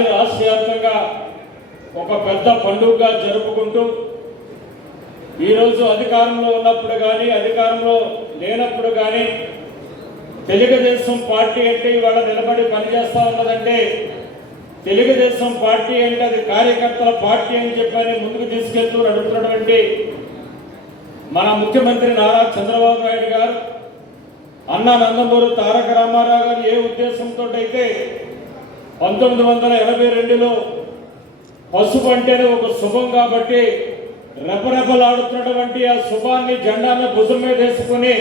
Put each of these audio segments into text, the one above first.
దాన్ని రాష్ట్ర వ్యాప్తంగా ఒక పెద్ద పండుగగా జరుపుకుంటూ ఈరోజు అధికారంలో ఉన్నప్పుడు కానీ అధికారంలో లేనప్పుడు కానీ తెలుగుదేశం పార్టీ అంటే ఇవాళ నిలబడి పనిచేస్తూ ఉన్నదంటే తెలుగుదేశం పార్టీ అంటే అది కార్యకర్తల పార్టీ అని చెప్పని ముందుకు తీసుకెళ్తూ నడుపుతున్నటువంటి మన ముఖ్యమంత్రి నారా చంద్రబాబు నాయుడు గారు, అన్నా నందమూరి తారక రామారావు గారు ఏ ఉద్దేశంతో అయితే 1982లో పసుపు అంటేనే ఒక శుభం కాబట్టి రెపరెపలాడుతున్నటువంటి ఆ శుభాన్ని జెండాను భుజం మీద వేసుకుని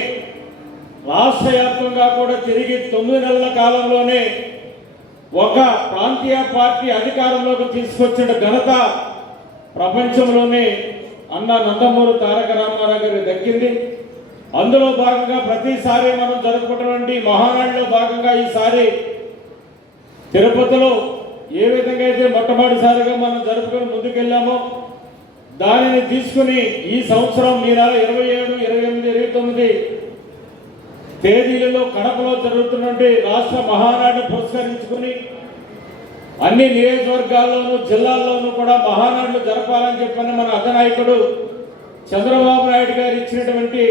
రాష్ట్ర వ్యాప్తంగా కూడా తిరిగి 9 నెలల కాలంలోనే ఒక ప్రాంతీయ పార్టీ అధికారంలోకి తీసుకొచ్చిన ఘనత ప్రపంచంలోనే అన్నా నందమూరి తారక రామారావు గారికి దక్కింది. అందులో భాగంగా ప్రతిసారి మనం జరుపుకున్నటువంటి మహానాడులో భాగంగా ఈసారి తిరుపతిలో ఏ విధంగా అయితే మొట్టమొదటిసారిగా మనం జరుపుకొని ముందుకెళ్ళామో దానిని తీసుకుని ఈ సంవత్సరం ఈ నెల 27, 28, 29 తేదీలలో కడపలో జరుగుతున్నటువంటి రాష్ట్ర మహానాడు పురస్కరించుకుని అన్ని నియోజకవర్గాల్లోనూ జిల్లాల్లోనూ కూడా మహానాడులు జరపాలని చెప్పని మన అధినాయకుడు చంద్రబాబు నాయుడు గారు ఇచ్చినటువంటి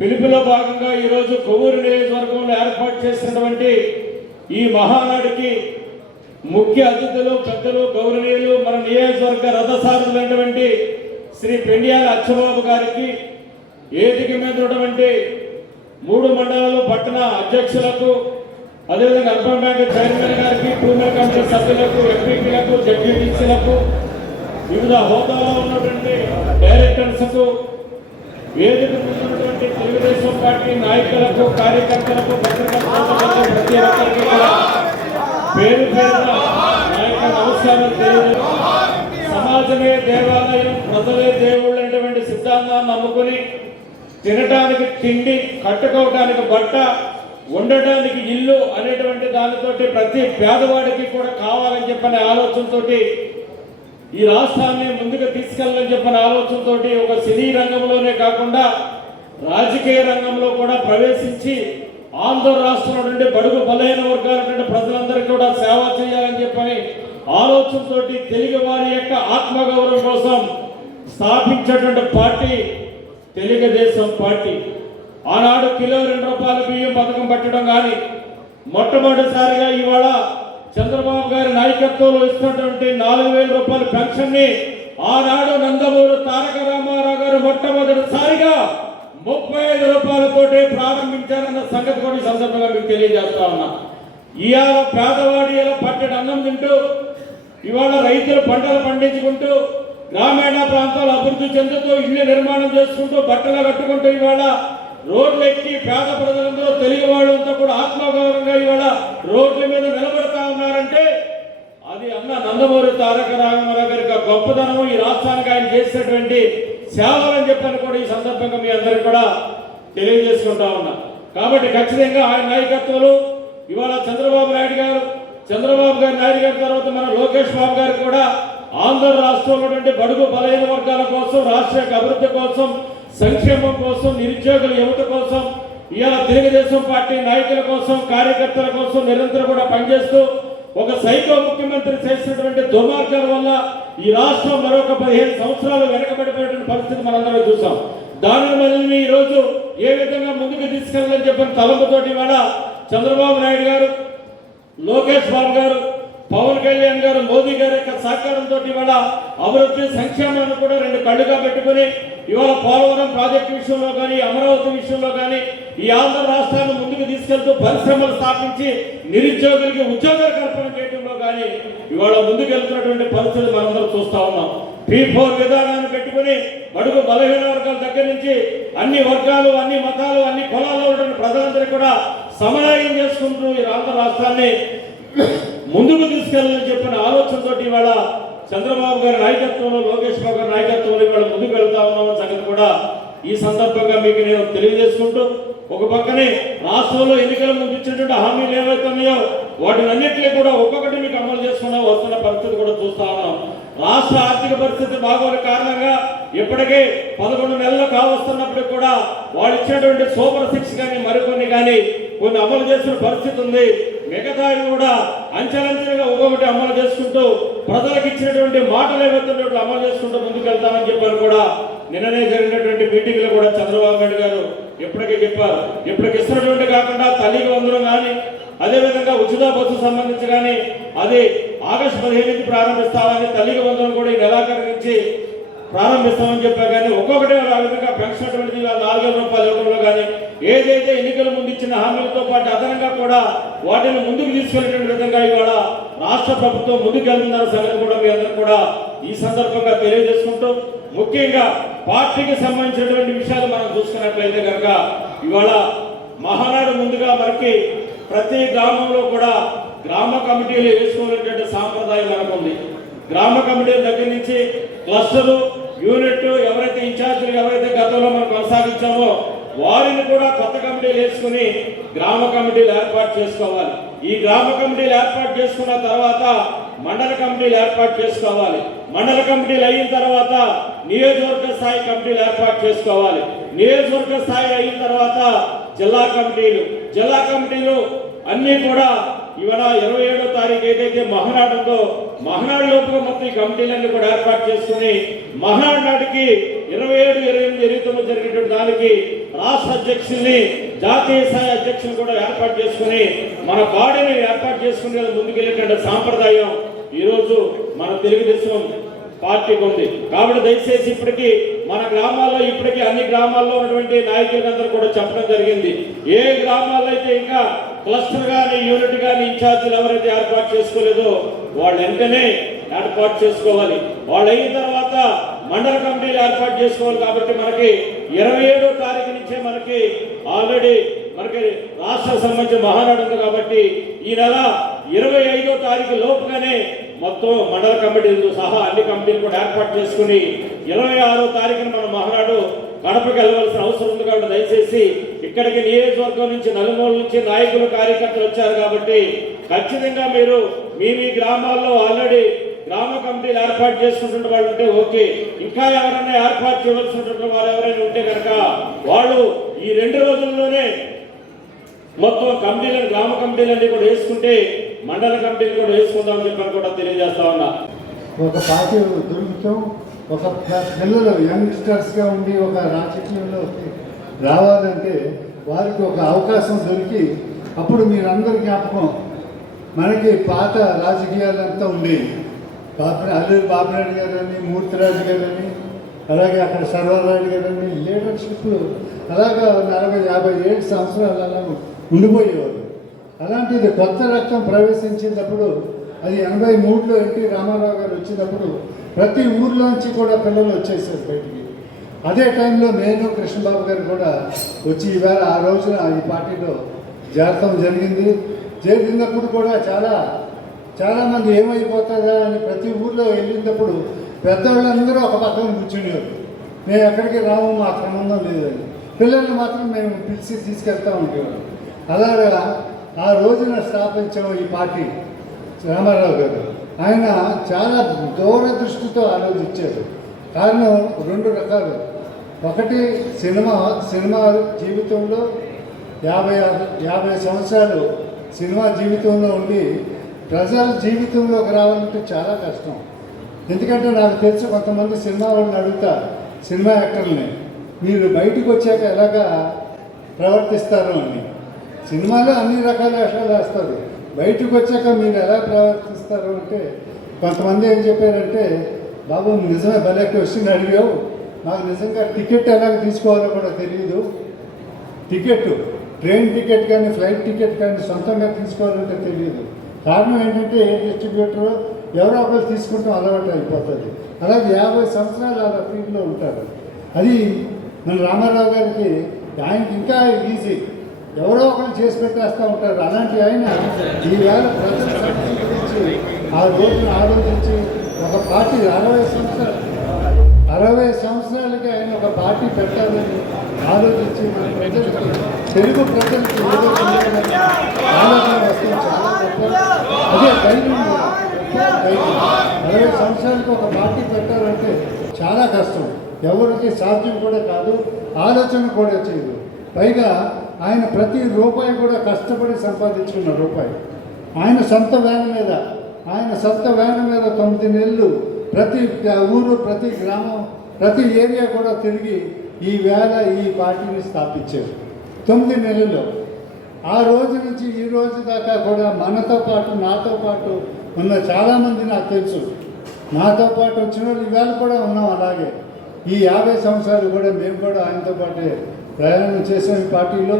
పిలుపులో భాగంగా ఈరోజు కొవ్వూరు నియోజకవర్గంలో ఏర్పాటు చేసినటువంటి ఈ మహానాడుకి ముఖ్య అతిథులు, పెద్దలు, గౌరవనీయులు, మన నియోజకవర్గ రథసారథులైనటువంటి శ్రీ పెండియాల అచ్చబాబు గారికి, వేదిక మీద ఉన్నటువంటి 3 మండలాలు పట్టణ అధ్యక్షులకు, అదేవిధంగా అర్బన్ బ్యాంక్ చైర్మన్ గారికి, ప్రీమియర్ కమిటీ సభ్యులకు, ఎంపీలకు, జడ్పీటీసీలకు, వివిధ హోదాలో ఉన్నటువంటి డైరెక్టర్స్కు, వేదిక ఉన్నటువంటి తెలుగుదేశం పార్టీ నాయకులకు, కార్యకర్తలకు, పత్రికలకు ప్రతి ఒక్కరికి కూడా పేరు పేరున నాయక నమస్కారం తెలియజేస్తూ సమాజమే దేవాలయం, ప్రజలే దేవుళ్ళు అనేటువంటి సిద్ధాంతాన్ని నమ్ముకుని తినడానికి తిండి, కట్టుకోవడానికి బట్ట, ఉండటానికి ఇల్లు అనేటువంటి దానితోటి ప్రతి పేదవాడికి కూడా కావాలని చెప్పని ఆలోచనతోటి ఈ రాష్ట్రాన్ని ముందుకు తీసుకెళ్ళాలని చెప్పిన ఆలోచనతో ఒక సినీ రంగంలోనే కాకుండా రాజకీయ రంగంలో కూడా ప్రవేశించి ఆంధ్ర రాష్ట్రంలో నుండి బడుగు బలైన వర్గాల నుండి ప్రజలందరికీ కూడా సేవ చేయాలని చెప్పని ఆలోచనతో తెలుగు వారి యొక్క ఆత్మగౌరవం కోసం స్థాపించేటువంటి పార్టీ తెలుగుదేశం పార్టీ. ఆనాడు కిలో 2 రూపాయల బియ్యం పథకం పట్టడం కానీ, మొట్టమొదటిసారిగా ఇవాళ చంద్రబాబు గారి నాయకత్వంలో ఇస్తున్నటువంటి 4,000 రూపాయల పెన్షన్ ని ఆనాడు నందమూరి తారక రామారావు గారు మొట్టమొదటిసారిగా 35 రూపాయలతోటే ప్రారంభించారన్న సంగతి కూడా ఈ సందర్భంగా మీకు తెలియజేస్తా ఉన్నా. ఇవాళ పేదవాడి ఇలా పట్టెడు అన్నం తింటూ, ఇవాళ రైతులు పంటలు పండించుకుంటూ, గ్రామీణ ప్రాంతాలు అభివృద్ధి చెందుతూ, ఇల్లు నిర్మాణం చేసుకుంటూ, బట్టలు కట్టుకుంటూ ఇవాళ రోడ్లు ఎక్కి పేద ప్రజలందరూ తెలుగు వాళ్ళంతా కూడా ఆత్మగౌరవంగా ఇవాళ రోడ్ల మీద నిలబెడతా ఉన్నారంటే అది అన్న నందమూరి తారక రామారావు గారి గొప్పదనం, ఈ రాష్ట్రానికి ఆయన చేసినటువంటి సేవలని చెప్పని కూడా ఈ సందర్భంగా మీ అందరికీ కూడా తెలియజేసుకుంటా ఉన్నా. కాబట్టి ఖచ్చితంగా ఆయన నాయకత్వంలో ఇవాళ చంద్రబాబు నాయుడు గారు తర్వాత మన లోకేష్ బాబు గారు కూడా ఆంధ్ర రాష్ట్రంలో బడుగు బలైన వర్గాల కోసం, రాష్ట్ర అభివృద్ధి కోసం, సంక్షేమం కోసం, నిరుద్యోగుల యువత కోసం, ఇవాళ తెలుగుదేశం పార్టీ నాయకుల కోసం, కార్యకర్తల కోసం నిరంతరం కూడా పనిచేస్తూ ఒక సైకో ముఖ్యమంత్రి చేసినటువంటి దుర్మార్గాల వల్ల ఈ రాష్ట్రం మరొక 15 సంవత్సరాలు వెనకబడిపోయిన పరిస్థితి మనందరం చూసాం. దాని మళ్ళీ ఈ రోజు ఏ విధంగా ముందుకు తీసుకెళ్ళాలని చెప్పిన తలంపుతోటి ఇవాళ చంద్రబాబు నాయుడు గారు, లోకేష్ బాబు గారు, పవన్ కళ్యాణ్ గారు, మోదీ గారి యొక్క సహకారంతో ఇవాళ అభివృద్ధి సంక్షేమాన్ని కూడా 2 కళ్ళుగా పెట్టుకుని ఇవాళ పోలవరం ప్రాజెక్టు విషయంలో కానీ, అమరావతి విషయంలో కానీ ఈ ఆంధ్ర రాష్ట్రాన్ని ముందుకు తీసుకెళ్తూ పరిశ్రమలు స్థాపించి నిరుద్యోగులకి ఉద్యోగాల కల్పన చేయడంలో కానీ ఇవాళ ముందుకెళ్తున్నటువంటి పరిస్థితి మనందరం చూస్తా ఉన్నాం. P4 విధానాన్ని పెట్టుకుని బడుగు బలహీన వర్గాల దగ్గర నుంచి అన్ని వర్గాలు, అన్ని మతాలు, అన్ని కులాల్లో ఉన్న ప్రజలందరూ కూడా సమన్వయం చేసుకుంటూ ఈ ఆంధ్ర రాష్ట్రాన్ని ముందుకు తీసుకెళ్ళాలని చెప్పిన ఆలోచనతో ఇవాళ చంద్రబాబు గారి నాయకత్వంలో, లోకేష్ బాబు గారి నాయకత్వంలో ఇవాళ ముందుకు వెళ్తా ఉన్నామన్న సంగతి కూడా ఈ సందర్భంగా మీకు నేను తెలియజేసుకుంటూ, ఒక పక్కనే రాష్ట్రంలో ఎన్నికల ముందు ఇచ్చినటువంటి హామీలు ఏవైతే ఉన్నాయో వాటిని అన్నింటినీ కూడా ఒక్కొక్కటి మీకు అమలు చేసుకున్నా వస్తున్న పరిస్థితి కూడా చూస్తా ఉన్నాం. రాష్ట్ర ఆర్థిక పరిస్థితి బాగోని కారణంగా ఇప్పటికే 11 నెలలు కావస్తున్నప్పటికీ కూడా వాళ్ళు ఇచ్చినటువంటి సూపర్ 6 కానీ మరికొన్ని కానీ కొన్ని అమలు చేసిన పరిస్థితి ఉంది. మిగతావి కూడా అంచెలంచెలుగా ఒక్కొక్కటి అమలు చేసుకుంటూ ప్రజలకు ఇచ్చినటువంటి మాటలు ఏవైతున్నట్లు అమలు చేసుకుంటూ ముందుకు వెళ్తామని చెప్పారు కూడా నిన్ననే జరిగినటువంటి మీటింగ్లో కూడా చంద్రబాబు నాయుడు గారు ఇప్పటికే చెప్పారు. ఇప్పటికి ఇస్తున్నటువంటి కాకుండా తల్లికి వందనం కానీ అదేవిధంగా ఉచిత బస్సు సంబంధించి కానీ అది ఆగస్టు 15 నుంచి ప్రారంభిస్తామని తల్లికి వందనం కూడా ఈ నెలాఖరు నుంచి ప్రారంభిస్తామని చెప్పా. కానీ ఒక్కొక్కటి ఆ విధంగా పెన్షన్ 4,000 రూపాయల ఇవ్వడంలో కానీ ఏదైతే ఎన్నికల ముందు ఇచ్చిన హామీలతో పాటు అదనంగా కూడా వాటిని ముందుకు తీసుకెళ్లేటువంటి విధంగా ఇవాళ రాష్ట్ర ప్రభుత్వం ముందుకు వెళ్తున్న సంగతి కూడా మీ అందరూ కూడా ఈ సందర్భంగా తెలియజేసుకుంటూ ముఖ్యంగా పార్టీకి సంబంధించినటువంటి విషయాలు మనం చూసుకున్నట్లయితే కనుక ఇవాళ మహానాడు ముందుగా మనకి ప్రతి గ్రామంలో కూడా గ్రామ కమిటీలు వేసుకోవాలనేటువంటి సాంప్రదాయం మనకు ఉంది. గ్రామ కమిటీల దగ్గర నుంచి క్లస్టరు యూనిట్ ఎవరైతే ఇన్ఛార్జీలు ఎవరైతే గతంలో మనం కొనసాగించామో వారిని కూడా కొత్త కమిటీలు వేసుకుని గ్రామ కమిటీలు ఏర్పాటు చేసుకోవాలి. ఈ గ్రామ కమిటీలు ఏర్పాటు చేసుకున్న తర్వాత మండల కమిటీలు ఏర్పాటు చేసుకోవాలి. మండల కమిటీలు అయిన తర్వాత నియోజకవర్గ స్థాయి కమిటీలు ఏర్పాటు చేసుకోవాలి. నియోజకవర్గ స్థాయి అయిన తర్వాత జిల్లా కమిటీలు అన్నీ కూడా ఇవాళ 27వ తారీఖు ఏదైతే మహానాడు ఉందో మహానాడు లోపుగా మొత్తం ఈ కమిటీలన్నీ కూడా ఏర్పాటు చేసుకుని మహానాడు నాటికి 27, 28, 29 జరిగినటువంటి దానికి రాష్ట్ర అధ్యక్షుల్ని జాతీయ స్థాయి అధ్యక్షులు కూడా ఏర్పాటు చేసుకుని మన బాడీని ఏర్పాటు చేసుకుని ముందుకెళ్ళేటువంటి సాంప్రదాయం ఈరోజు మన తెలుగుదేశం పార్టీకి ఉంది. కాబట్టి దయచేసి ఇప్పటికీ మన గ్రామాల్లో ఇప్పటికీ అన్ని గ్రామాల్లో ఉన్నటువంటి నాయకులందరూ కూడా చెప్పడం జరిగింది. ఏ గ్రామాల్లో అయితే ఇంకా క్లస్టర్ కానీ యూనిట్ కానీ ఇన్ఛార్జీలు ఎవరైతే ఏర్పాటు చేసుకోలేదో వాళ్ళు వెంటనే ఏర్పాటు చేసుకోవాలి. వాళ్ళు అయిన తర్వాత మండల కమిటీలు ఏర్పాటు చేసుకోవాలి. కాబట్టి మనకి 27వ తారీఖు నుంచే మనకి ఆల్రెడీ రాష్ట్ర సంబంధించిన మహానాడు ఉంది. కాబట్టి ఈ నెల 25వ తారీఖు లోపుగానే మొత్తం మండల కమిటీలతో సహా అన్ని కమిటీలు కూడా ఏర్పాటు చేసుకుని 26వ తారీఖున మన మహానాడు కడపకి వెళ్ళవలసిన అవసరం ఉంది. కాబట్టి దయచేసి ఇక్కడికి నియోజకవర్గం నుంచి నలుమూల నుంచి నాయకులు కార్యకర్తలు వచ్చారు. కాబట్టి ఖచ్చితంగా మీరు మీ గ్రామాల్లో ఆల్రెడీ గ్రామ కమిటీలు ఏర్పాటు చేసుకుంటున్న వాళ్ళు ఉంటే ఓకే, ఇంకా ఎవరైనా ఏర్పాటు చేయవలసినటువంటి వాళ్ళు ఎవరైనా ఉంటే కనుక వాళ్ళు ఈ 2 రోజుల్లోనే మొత్తం కమిటీలను గ్రామ కమిటీలన్నీ కూడా వేసుకుంటే మండల కమిటీలు కూడా వేసుకుందామని చెప్పని కూడా తెలియజేస్తా ఉన్నా. ఒక పార్టీ దొరుకుతాం, ఒక పిల్లలు యంగ్స్టర్స్గా ఉండి ఒక రాజకీయంలోకి రావాలంటే వారికి ఒక అవకాశం దొరికి అప్పుడు మీరందరి జ్ఞాపకం మనకి పాత రాజకీయాలంతా ఉండేవి. అల్లూరి బాబురాయుడు గారని, మూర్తిరాజు గారని, అలాగే అక్కడ సర్వరాయుడు గారని లీడర్షిప్ అలాగా 40-50 సంవత్సరాలు అలా ఉండిపోయేవారు. అలాంటిది కొత్త రక్తం ప్రవేశించినప్పుడు అది 83లో ఎన్టీ రామారావు గారు వచ్చినప్పుడు ప్రతి ఊర్లోంచి కూడా పిల్లలు వచ్చేసారు బయటికి. అదే టైంలో నేను కృష్ణబాబు గారు కూడా వచ్చి ఈవేళ ఆ రోజున ఈ పార్టీలో చేరటం జరిగింది. చేరినప్పుడు కూడా చాలామంది ఏమైపోతుందా అని ప్రతి ఊర్లో వెళ్ళినప్పుడు పెద్దవాళ్ళందరూ ఒక పక్కన కూర్చునేవారు. మేము ఎక్కడికి రాము, మా సంబంధం లేదని. పిల్లల్ని మాత్రం మేము పిలిచి తీసుకెళ్తూ ఉండేవారు. అలాగా ఆ రోజున స్థాపించాము ఈ పార్టీ. రామారావు గారు ఆయన చాలా దూరదృష్టితో ఆలోచించారు. కారణం 2 రకాలు. ఒకటి సినిమా జీవితంలో 50 సంవత్సరాలు సినిమా జీవితంలో ఉండి ప్రజల జీవితంలోకి రావాలంటే చాలా కష్టం. ఎందుకంటే నాకు తెలిసి కొంతమంది సినిమా వాళ్ళని అడుగుతారు, సినిమా యాక్టర్ని, మీరు బయటకు వచ్చాక ఎలాగా ప్రవర్తిస్తారు అని. సినిమాలో అన్ని రకాల వేషాలు వేస్తారు, బయటకు వచ్చాక మీరు ఎలా ప్రవర్తిస్తారు అంటే కొంతమంది ఏం చెప్పారంటే, బాబు నిజమే భలే క్వశ్చన్ అడిగావు, నాకు నిజంగా టికెట్ ఎలాగ తీసుకోవాలో కూడా తెలియదు. ట్రైన్ టికెట్ కానీ ఫ్లైట్ టికెట్ కానీ సొంతంగా తీసుకోవాలంటే తెలియదు. కారణం ఏంటంటే ఏ డిస్ట్రిబ్యూటరు ఎవరో ఒకరు తీసుకుంటాం అలవాటు అయిపోతుంది. అలాగే 50 సంవత్సరాలు అలా ఫీల్డ్లో ఉంటారు. అది మన రామారావు గారికి ఆయనకి ఇంకా ఈజీ, ఎవరో ఒకరు చేసి పెట్టేస్తూ ఉంటారు. అలాంటి ఆయన ఈవేళ ప్రజల సంక్షేమం గురించి ఆ రోజున ఆలోచించి ఒక పార్టీ 60 సంవత్సరాలకి ఆయన ఒక పార్టీ పెట్టాలని ఆలోచించి మన ప్రజలకి, తెలుగు ప్రజలకి ఏదో చేయాలని ఆలోచన వస్తే చాలా గొప్ప. అదే ధైర్యం, 60 సంవత్సరాలకి ఒక పార్టీ పెట్టాలంటే చాలా కష్టం, ఎవరికి సాధ్యం కూడా కాదు, ఆలోచన కూడా చేయదు. పైగా ఆయన ప్రతి రూపాయి కూడా కష్టపడి సంపాదించుకున్న రూపాయి. ఆయన సొంత వ్యాన్ మీద 9 నెలలు ప్రతి ఊరు, ప్రతి గ్రామం, ప్రతి ఏరియా కూడా తిరిగి ఈ పార్టీని స్థాపించారు 9 నెలల్లో. ఆ రోజు నుంచి ఈ రోజు దాకా కూడా మనతో పాటు, నాతో పాటు ఉన్న చాలామంది నాకు తెలుసు. నాతో పాటు వచ్చిన వాళ్ళు ఇవాళ కూడా ఉన్నాం. అలాగే ఈ 50 సంవత్సరాలు కూడా మేము కూడా ఆయనతో పాటే ప్రయాణం చేసాం ఈ పార్టీలో.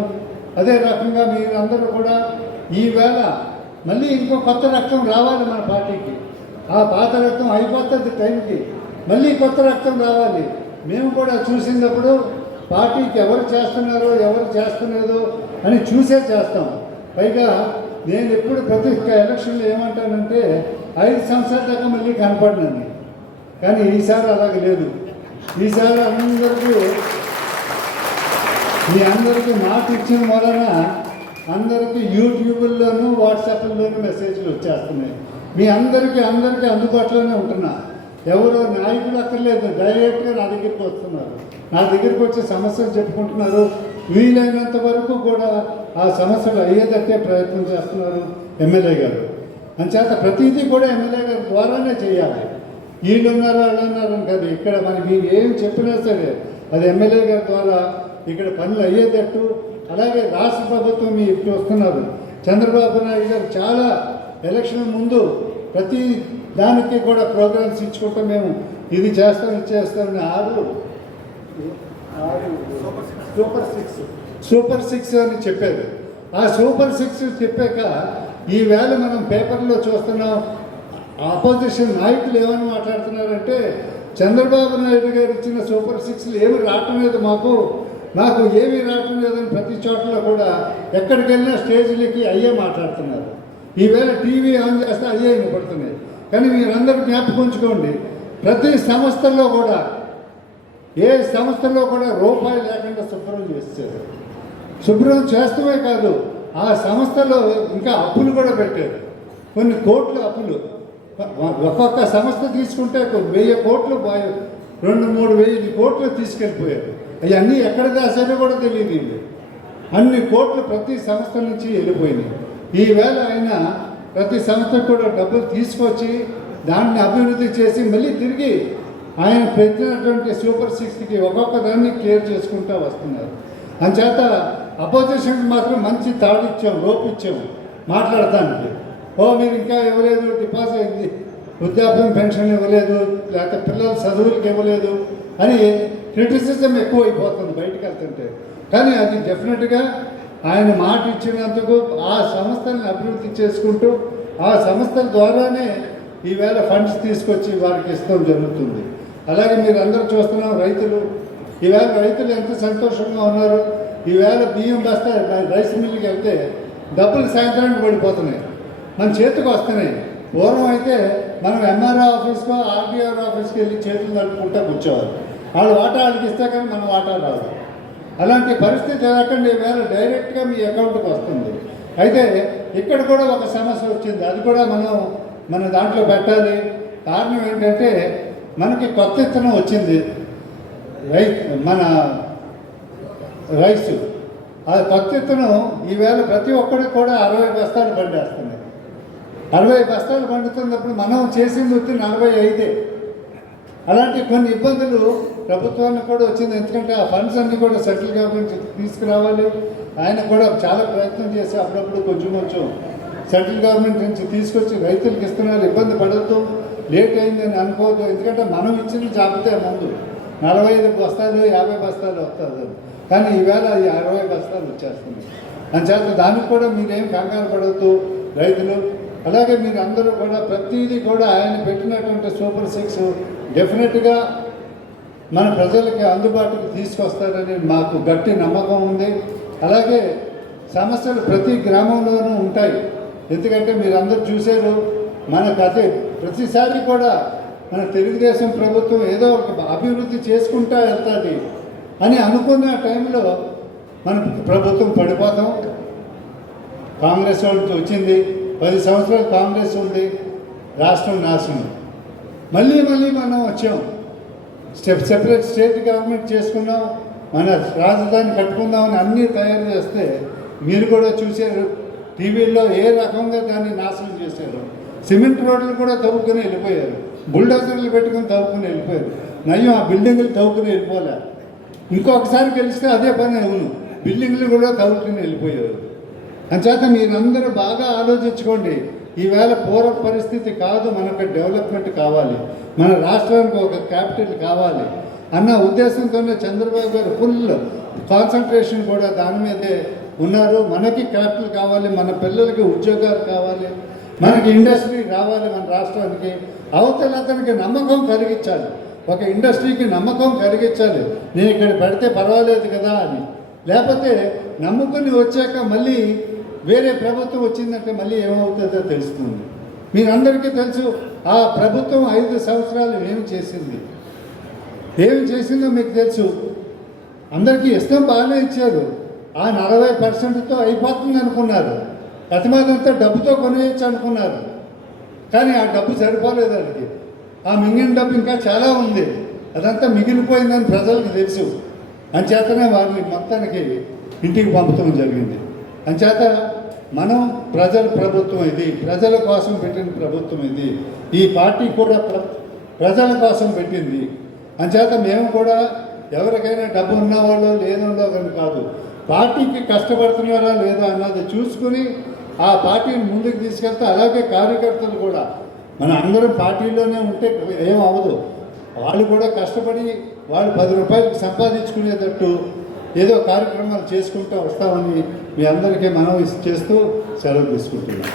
అదే రకంగా మీరందరూ కూడా ఈవేళ మళ్ళీ ఇంకో కొత్త రక్తం రావాలి మన పార్టీకి. ఆ పాత రక్తం అయిపోతుంది టైంకి, మళ్ళీ కొత్త రక్తం రావాలి. మేము కూడా చూసినప్పుడు పార్టీకి ఎవరు చేస్తున్నారో ఎవరు చేస్తలేదో అని చూసే చేస్తాం. పైగా నేను ఎప్పుడు ప్రతి ఎలక్షన్లో ఏమంటానంటే 5 సంవత్సరాల దాకా మళ్ళీ కనపడినాను. కానీ ఈసారి అలాగే లేదు. ఈసారి మీ అందరికీ మాట ఇచ్చిన వలన అందరికీ యూట్యూబ్లోనూ వాట్సాప్లోనూ మెసేజ్లు వచ్చేస్తున్నాయి. మీ అందరికీ అందుబాటులోనే ఉంటున్నా. ఎవరో నాయకులు అక్కర్లేదు, డైరెక్ట్గా నా దగ్గరికి వస్తున్నారు. నా దగ్గరికి వచ్చి సమస్యలు చెప్పుకుంటున్నారు. వీలైనంత వరకు కూడా ఆ సమస్యలు అయ్యేటట్టే ప్రయత్నం చేస్తున్నారు ఎమ్మెల్యే గారు. అంచేత ప్రతిదీ కూడా ఎమ్మెల్యే గారి ద్వారానే చేయాలి. వీళ్ళు ఉన్నారు వాళ్ళు ఉన్నారని కాదు. ఇక్కడ మనకి ఏం చెప్పినా సరే అది ఎమ్మెల్యే గారి ద్వారా ఇక్కడ పనులు అయ్యేటట్టు. అలాగే రాష్ట్ర ప్రభుత్వం మీరు చూస్తున్నారు, చంద్రబాబు నాయుడు గారు చాలా ఎలక్షన్ ముందు ప్రతి దానికి కూడా ప్రోగ్రామ్స్ ఇచ్చుకుంటూ మేము ఇది చేస్తామని 6 సూపర్ 6 అని చెప్పారు. ఆ సూపర్ 6 చెప్పాక ఈవేళ మనం పేపర్లో చూస్తున్నాం. ఆపోజిషన్ నాయకులు ఏమని మాట్లాడుతున్నారంటే చంద్రబాబు నాయుడు గారు ఇచ్చిన సూపర్ 6 ఏమి రావటం లేదు, మాకు ఏమీ రావటం లేదని ప్రతి చోట్ల కూడా ఎక్కడికి వెళ్ళినా స్టేజ్లకి అయ్యే మాట్లాడుతున్నారు. ఈవేళ టీవీ ఆన్ చేస్తే అయ్యే వినపడుతున్నాయి. కానీ మీరందరూ జ్ఞాపకం ఉంచుకోండి, ప్రతి సంస్థల్లో కూడా ఏ సంస్థల్లో కూడా రూపాయి లేకుండా శుభ్రం చేస్తారు. శుభ్రం చేస్తమే కాదు, ఆ సంస్థలో ఇంకా అప్పులు కూడా పెట్టారు. కొన్ని కోట్ల అప్పులు. ఒక్కొక్క సంస్థ తీసుకుంటే 1000 కోట్లు 2-3 కోట్లు తీసుకెళ్ళిపోయారు. అవన్నీ ఎక్కడ దాసారో కూడా తెలియదు. అన్ని కోట్లు ప్రతి సంస్థ నుంచి వెళ్ళిపోయినాయి. ఈవేళ ఆయన ప్రతి సంస్థకు కూడా డబ్బులు తీసుకొచ్చి దాన్ని అభివృద్ధి చేసి మళ్ళీ తిరిగి ఆయన పెట్టినటువంటి సూపర్ 6కి ఒక్కొక్క దాన్ని క్లియర్ చేసుకుంటూ వస్తున్నారు. అంచేత అపోజిషన్కి మాత్రం మంచి తాడిచ్చాం, రోప్ ఇచ్చాము మాట్లాడటానికి. మీరు ఇంకా ఇవ్వలేదు, డిపాజిట్ వృద్ధాప్యం పెన్షన్ ఇవ్వలేదు, లేకపోతే పిల్లల చదువులకు ఇవ్వలేదు అని క్రిటిసిజం ఎక్కువైపోతుంది బయటకు వెళ్తుంటే. కానీ అది డెఫినెట్గా ఆయన మాట ఇచ్చినందుకు ఆ సంస్థలను అభివృద్ధి చేసుకుంటూ ఆ సంస్థల ద్వారానే ఈవేళ ఫండ్స్ తీసుకొచ్చి వారికి ఇష్టం జరుగుతుంది. అలాగే మీరు అందరూ చూస్తున్నాం, ఈవేళ రైతులు ఎంత సంతోషంగా ఉన్నారు. ఈవేళ బియ్యం బస్తా రైస్ మిల్లుకి వెళ్తే డబ్బులు సాయంత్రానికి పడిపోతున్నాయి, మన చేతికి వస్తున్నాయి. పూర్వం అయితే మనం ఎంఆర్ఓ ఆఫీస్కో ఆర్డీఆర్ ఆఫీస్కి వెళ్ళి చేతులు నడుపుకుంటా కూర్చోవాలి. వాళ్ళు వాటా వాళ్ళకి ఇస్తే కానీ మన వాటా రాదు. అలాంటి పరిస్థితి జరగకుండా ఈవేళ డైరెక్ట్గా మీ అకౌంట్కి వస్తుంది. అయితే ఇక్కడ కూడా ఒక సమస్య వచ్చింది, అది కూడా మన దాంట్లో పెట్టాలి. కారణం ఏంటంటే మనకి కొత్త విత్తనం వచ్చింది, మన రైస్. ఆ కొత్త విత్తనం ఈవేళ ప్రతి ఒక్కరికి కూడా 60 బస్తాలు పండేస్తున్నాయి. 60 బస్తాలు పండుతున్నప్పుడు మనం చేసింది వచ్చి 45. అలాంటి కొన్ని ఇబ్బందులు ప్రభుత్వానికి కూడా వచ్చింది. ఎందుకంటే ఆ ఫండ్స్ అన్నీ కూడా సెంట్రల్ గవర్నమెంట్ తీసుకురావాలి. ఆయన కూడా చాలా ప్రయత్నం చేసి అప్పుడప్పుడు కొంచెం సెంట్రల్ గవర్నమెంట్ నుంచి తీసుకొచ్చి రైతులకు ఇస్తున్నారు. ఇబ్బంది పడద్దు, లేట్ అయిందని అనుకోవద్దు. ఎందుకంటే మనం ఇచ్చిన జాబితే ముందు 45 బస్తాలు 50 బస్తాలు వస్తుంది, కానీ ఈవేళ ఈ 60 బస్తాలు వచ్చేస్తుంది. అంచేత దానికి కూడా మీరేం కంగారు పడద్దు రైతులు. అలాగే మీరు అందరూ కూడా ప్రతిదీ కూడా ఆయన పెట్టినటువంటి సూపర్ 6 డెఫినెట్గా మన ప్రజలకి అందుబాటుకు తీసుకొస్తారని మాకు గట్టి నమ్మకం ఉంది. అలాగే సమస్యలు ప్రతి గ్రామంలోనూ ఉంటాయి. ఎందుకంటే మీరందరూ చూశారు, మనకు ప్రతిసారి కూడా మన తెలుగుదేశం ప్రభుత్వం ఏదో ఒక అభివృద్ధి చేసుకుంటా వెళ్తుంది అని అనుకున్న టైంలో మన ప్రభుత్వం పడిపోతాం. కాంగ్రెస్ వాళ్ళకి వచ్చింది, 10 సంవత్సరాలు కాంగ్రెస్ ఉంది, రాష్ట్రం నాశనం. మళ్ళీ మనం వచ్చాం, సెపరేట్ స్టేట్ గవర్నమెంట్ చేసుకున్నాం, మన రాజధాని కట్టుకుందామని అన్నీ తయారు చేస్తే మీరు కూడా చూశారు. టీవీల్లో ఏ రకంగా దాన్ని నాశనం చేశారు. సిమెంట్ రోడ్లు కూడా తవ్వుకుని వెళ్ళిపోయారు, బుల్డోజర్లు పెట్టుకుని తవ్వుకుని వెళ్ళిపోయారు. నయ్యం ఆ బిల్డింగులు తవ్వుకుని వెళ్ళిపోలే. ఇంకొకసారి గెలిస్తే అదే పని అవును, బిల్డింగ్లు కూడా తవ్వుకుని వెళ్ళిపోయారు. అంచేత మీరందరూ బాగా ఆలోచించుకోండి. ఈవేళ పూర్వ పరిస్థితి కాదు, మనకు డెవలప్మెంట్ కావాలి, మన రాష్ట్రానికి ఒక క్యాపిటల్ కావాలి అన్న ఉద్దేశంతోనే చంద్రబాబు గారు ఫుల్ కాన్సన్ట్రేషన్ కూడా దాని మీదే ఉన్నారు. మనకి క్యాపిటల్ కావాలి, మన పిల్లలకి ఉద్యోగాలు కావాలి, మనకి ఇండస్ట్రీ రావాలి మన రాష్ట్రానికి. అవతల అతనికి నమ్మకం కలిగించాలి, ఒక ఇండస్ట్రీకి నమ్మకం కలిగించాలి, నేను ఇక్కడ పెడితే పర్వాలేదు కదా అని. లేకపోతే నమ్ముకుని వచ్చాక మళ్ళీ వేరే ప్రభుత్వం వచ్చిందంటే మళ్ళీ ఏమవుతుందో తెలుస్తుంది. మీరందరికీ తెలుసు ఆ ప్రభుత్వం 5 సంవత్సరాలు ఏమి చేసిందో మీకు తెలుసు. అందరికీ ఇష్టం బాగానే ఇచ్చారు, ఆ 40%తో అయిపోతుంది అనుకున్నారు, ప్రతిమాదంతా డబ్బుతో కొనేయచ్చు అనుకున్నారు. కానీ ఆ డబ్బు సరిపోలేదు వాళ్ళకి, ఆ మిగిలిన డబ్బు ఇంకా చాలా ఉంది, అదంతా మిగిలిపోయిందని ప్రజలకు తెలుసు. అంచేతనే వారిని మొత్తానికి ఇంటికి పంపడం జరిగింది. అంచేత మనం ప్రజల ప్రభుత్వం ఇది, ప్రజల కోసం పెట్టిన ప్రభుత్వం ఇది, ఈ పార్టీ కూడా ప్రజల కోసం పెట్టింది. అంచేత మేము కూడా ఎవరికైనా డబ్బు ఉన్నవాళ్ళు లేనివాళ్ళు కానీ కాదు, పార్టీకి కష్టపడుతున్నారా లేదా అన్నది చూసుకుని ఆ పార్టీని ముందుకు తీసుకెళ్తే, అలాగే కార్యకర్తలు కూడా మన అందరం పార్టీలోనే ఉంటే ఏం అవ్వదు, వాళ్ళు కూడా కష్టపడి వాళ్ళు 10 రూపాయలు సంపాదించుకునేటట్టు ఏదో కార్యక్రమాలు చేసుకుంటూ వస్తామని మీ అందరికీ మనవి చేస్తూ సెలవు తీసుకుంటున్నాం.